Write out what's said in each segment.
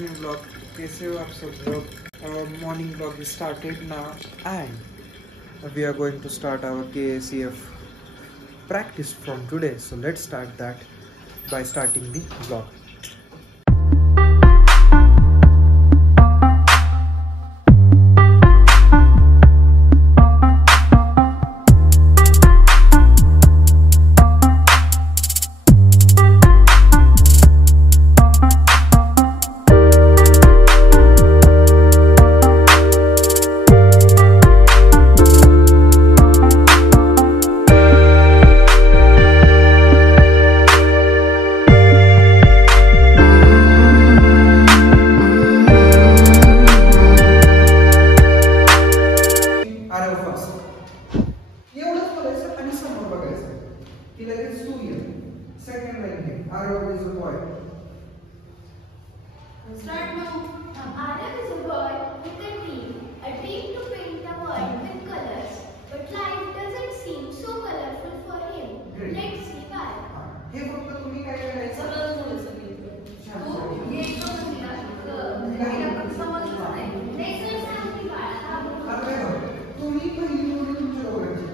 new vlog. कैसे हो आप सब लोग? Our morning vlog is started now and we are going to start our KACF practice from today. So let's start that by starting the vlog. Second line, Arav is a boy. Start now. Arav is a boy with a dream to paint the world with colors. But life doesn't seem so colorful for him. Great. Let's see why. हे फक्त तुम्ही काय करायचं? तुम्ही पहिली मुली तुमच्या दोघांची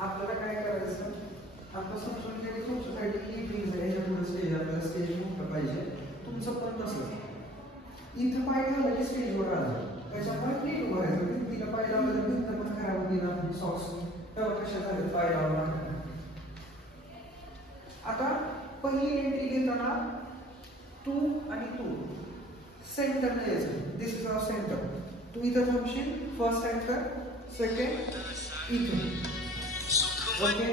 आपल्याला काय करायचं? आपलं समजून घ्यायचं तुमच्यासाठी की ड्रीम आहे ह्याच्यापुढे स्टेज आपल्याला स्टेज मोठं पाहिजे. तुमचं पण तसं इथं पाय घाललं की स्टेजवर आलं त्याच्यामुळे नीट उभं राहायचं. तिला पाय लावलं तर भिंत पण खराब होईल आपली सॉक्स तेव्हा कशा झाले पाय लावणार. आता पहिली एंट्री घेताना तू आणि तू सेंटर यायचं. दिस इज आवर सेंटर. तू इथं थांबशील. फर्स्ट एंटर, सेकंड इथे. ओके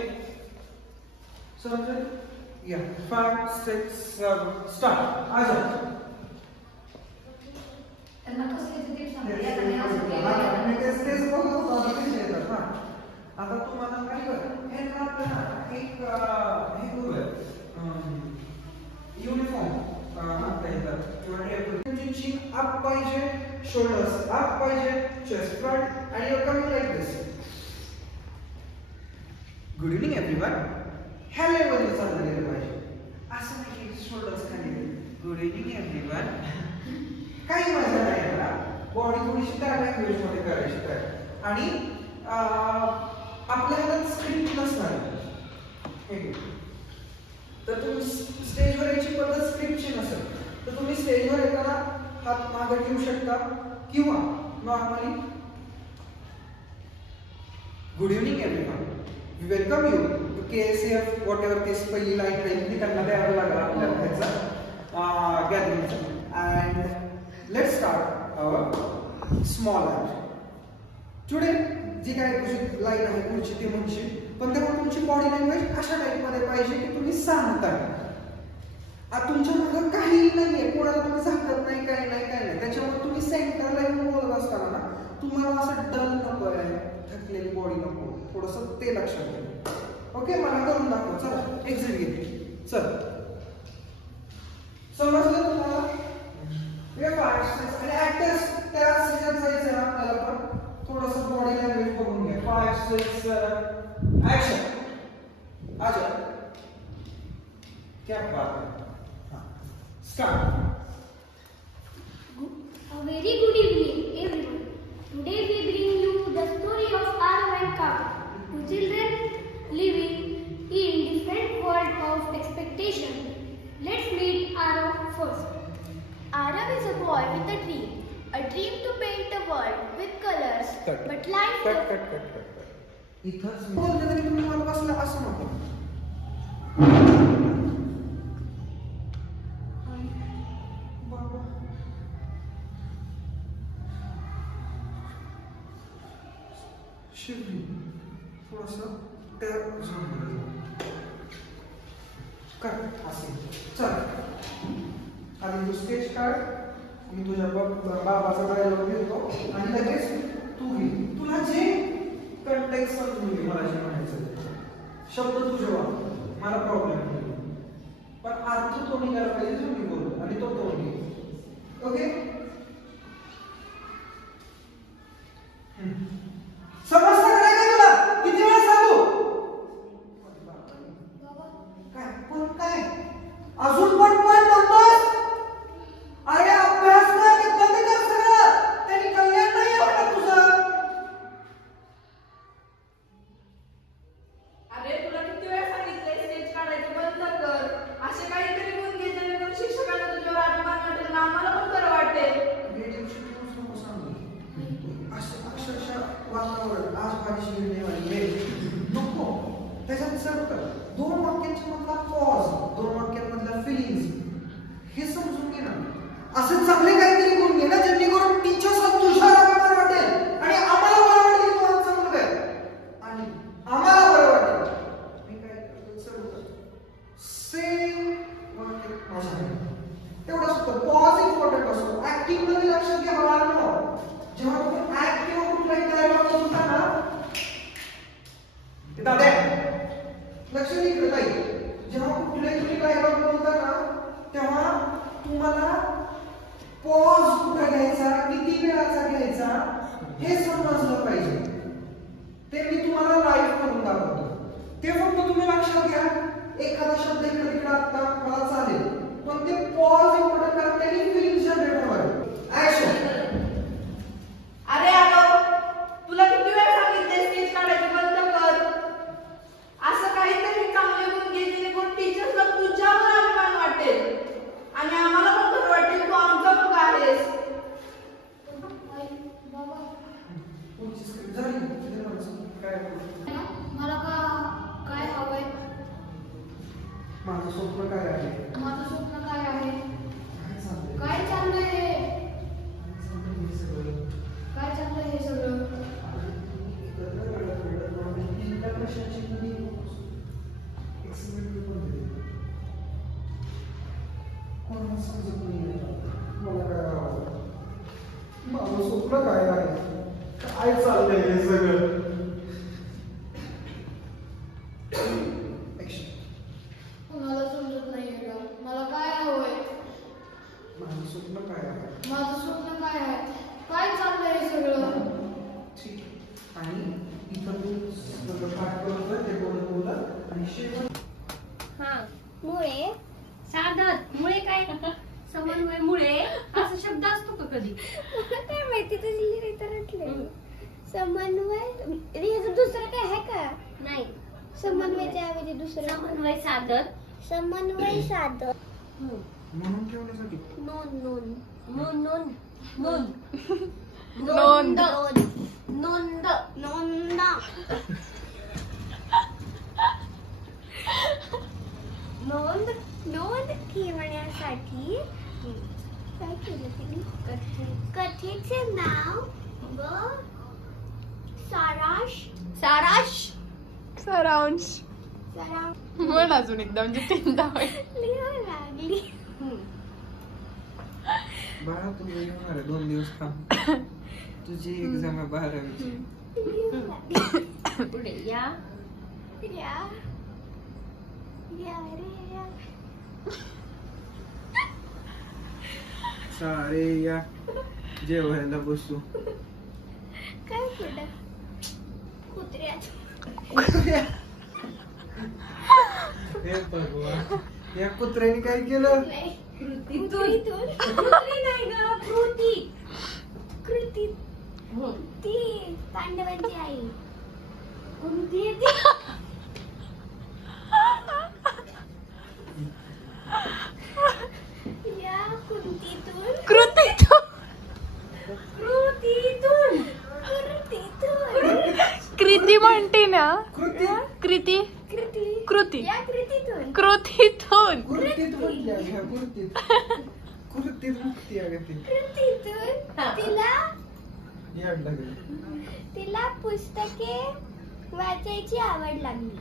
समजेल? या 5 6 7 स्टार्ट. आ जाओ. त्यांना कसं ते सांगायला तेच बघू ऑब्जेक्ट येतात ना. आता तुम्हाला काय कर हे ना आपल्याला एक हे करूया युनिफॉर्म म्हणता येतात किंवा टेबल. चीन अप पाहिजे, शोल्डर्स अप पाहिजे, चेस्ट फ्रंट आणि you coming like this. Good evening everyone. ह्या लेवलला चाललं गेलं पाहिजे. असं नाही की शोल्डर्स खाली. Good evening everyone. काही मजा नाही याला. बॉडी थोडीशी त्या लँग्वेज मध्ये करायची काय. आणि आपल्या हातात स्क्रिप्ट नसणार तर तुम्ही स्टेजवर यायची पद्धत स्क्रिप्टची नसेल तर तुम्ही स्टेजवर येताना हात मागे ठेवू शकता किंवा normally good evening everyone. We welcome you to KACF whatever this पहिली लाईन राहील ती त्यांना द्यावं लागेल आपल्याला त्याचा गॅदरिंगचा. And let's start our small act. Today जी काय तुझी लाईन आहे पुढची ती म्हणशील पण तेव्हा तुमची बॉडी लँग्वेज अशा टाईपमध्ये पाहिजे की तुम्ही सांगताय. तुमच्या मागं काहीही नाहीये, कोणाला तुम्ही सांगत नाही काय नाही. त्याच्यामुळे तुम्ही सेंटरला येऊन बोलत असताना ना तुम्हाला असं डल नको आहे, थकलेली बॉडी नको. थोडंसं ते लक्षात घ्या. ओके मला करून दाखव. चला एक्झिट घे. चल समजलं तुम्हाला? आणि ऍक्टर्स त्या ह्याच्यात जायचं ना आपल्याला पण थोडंसं बॉडी लँग्वेज बघून घ्या. 5 6 7 ऍक्शन. आजा क्या बात है. Start. A very good evening, everyone. Today we bring you the story of Arav and Kavi, two children living in different world of expectation. Let's meet Arav first. Arav is a boy with a dream to paint the world with colors. But life. Cut. इथंच बोलले तरी तुम्ही मला बसला असं नको. बाबा शिवली थोडंसं त्या झोन कर असेल. चल आधी तू स्केच काढ. मी तुझ्या बाबाचा डायलॉग घेतो आणि लगेच तू घे. तुला जे कंटेक्स्ट समजून घे. मला जे म्हणायचं शब्द तुझे वापर, मला प्रॉब्लेम नाही, पण अर्थ तो निघाला पाहिजे जो मी बोलतो आणि तो घे. ओके? समजतं का नाही तुला? किती वेळा सांगू? काय पण काय अजून पण म्हणतोस? अरे अभ्यास कर, ते बंद कर सगळं. त्यांनी कल्याण नाही होणार तुझं. अरे तुला किती वेळा सांगितलंय स्टेज काढायचं बंद कर. असे काहीतरी गुण घे जेणेकरून शिक्षकांना तुझ्यावर अभिमान वाटेल ना आम्हाला पण बरं वाटेल. अक्षरशः वातावरण आज माझी नको त्याच्यात सर्व कर. 2 वाक्यांच्या मधला पॉज, 2 वाक्यांमधला फिलिंग्स हे समजून घे ना. असं चांगले काहीतरी गुण घे ना जेणेकरून टीचर्सला तुझ्यावर अभिमान वाटेल आणि आम्हाला बरं वाटेल की तू आमचा मुलगा आहे आणि आम्हाला बरं वाटेल. मी काय करतो सर्व करतो सेम वाक्य माझ्या तेवढं असतं. पॉज इम्पॉर्टंट असतो. ऍक्टिंग मध्ये लक्षात घ्या बाळांनो. जेव्हा तुम्ही ऍक्ट किंवा कुठलाही डायलॉग बोलता ना दादा लक्ष नाही ताई, जेव्हा कुठलाही तुम्ही डायलॉग बोलता ना तेव्हा तुम्हाला पॉज कुठे घ्यायचा, किती वेळाचा घ्यायचा हे समजलं पाहिजे. ते मी तुम्हाला लाईव्ह करून दाखवतो. ते फक्त तुम्ही लक्षात घ्या. एखादा शब्द इकडे तिकडे आता मला चालेल, पण ते पॉज इम्पॉर्टंट कारण त्यांनी फिलिंग जनरेट व्हावी. ऍक्शन. अरे अगं तुला किती वेळा सांगितलंय स्टेज काढायचं बंद कर. असं काहीतरी चांगले गुण घे जेणेकरून टीचर्सला तुझ्यावर अभिमान वाटेल आणि आम्हाला पण बरं वाटेल तू आमचा मुलगा आहेस. मला काय हवंय? माझं स्वप्न काय आहे? माझं स्वप्न काय आहे? काय चाललंय? काय चाललंय हे सगळं? माझं स्वप्न काय आहे? काय चाललंय हे सगळं? मला समजत नाहीये का? मला काय हवंय? माझं स्वप्न काय आहे? माझं स्वप्न काय आहे? काय चाललंय हे सगळं? ठीक. आणि इथं तू सगळं पाठ करतोय ते बोलत आणि शेवट मुळे साधत मुळे काय समन्वय मुळे असा शब्द असतो का कधी? काय माहिती तुझी लिहिता समन्वय हे दुसरं काय आहे का? नाही. समन्वयच्या ऐवजी दुसरं समन्वय साधत समन्वय साधत म्हणून ठेवण्यासाठी नोंद नोंद नोंद नोंद नोंद. नोंद नोंद नोंद नोंद ठेवण्यासाठी काय केलं तिने? कथेचे नाव व सारांश सारांश म्हण अजून एकदा म्हणजे 3दा लिहावं लागली. बाळा तू येणार आहे 2 दिवस थांब. तुझी एक्झाम आहे 12वीची. पुढे या या या रे या सारे या जेवायला बसू. काय पुढं कुत्र्यात हे भगवान या कुत्र्याने काय केलं? कृतीतून कृती नाही ग कृती कृती ती पांडवांची आई कोणती या कुंतीतून कृतीतून कृतीतून कृतीतून कृती म्हणते ना. कृती कृती कृती कृती या कृतीतून कृतीतून कृतीत म्हटली आहे ह्या कृतीत. कृतीत मुक्ती आहे ती. कृतीतून याड लागेल. तिला पुस्तके वाचायची आवड लागली.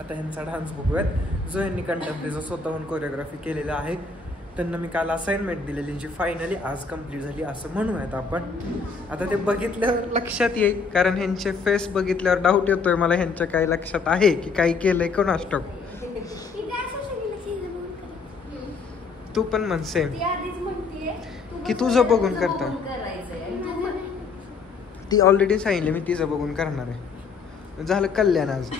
आता ह्यांचा डान्स बघूयात जो यांनी कंटेम्पररीचा स्वतःहून कोरिओग्राफी केलेला आहे. त्यांना मी काल असाइनमेंट दिलेली जी फायनली आज कंप्लीट झाली असं म्हणूयात आपण. आता ते बघितल्यावर लक्षात येईल कारण ह्यांचे फेस बघितल्यावर डाऊट येतोय मला ह्यांच्या काही लक्षात आहे की काही केलंय कोणास ठाऊक. तू पण म्हण सेम की तुझं बघून करता. ती ऑलरेडी सांगितलं मी तिचं बघून करणार आहे. झालं कल्याण आज.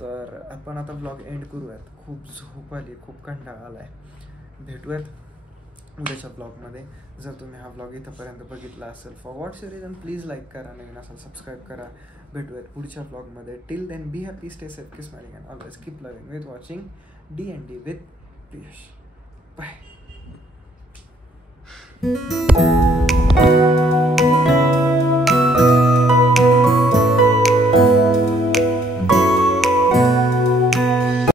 तर आपण आता ब्लॉग एंड करूयात. खूप झोप आली, खूप कंटाळा आलाय. भेटूयात उद्याच्या ब्लॉगमध्ये. जर तुम्ही हा ब्लॉग इथंपर्यंत बघितला असेल for what's reason please like करा, नवीन असेल सबस्क्राईब करा. भेटूयात पुढच्या ब्लॉगमध्ये. Till then be happy, stay safe, keep smiling and always keep loving with watching D&D with Priyesh. Bye.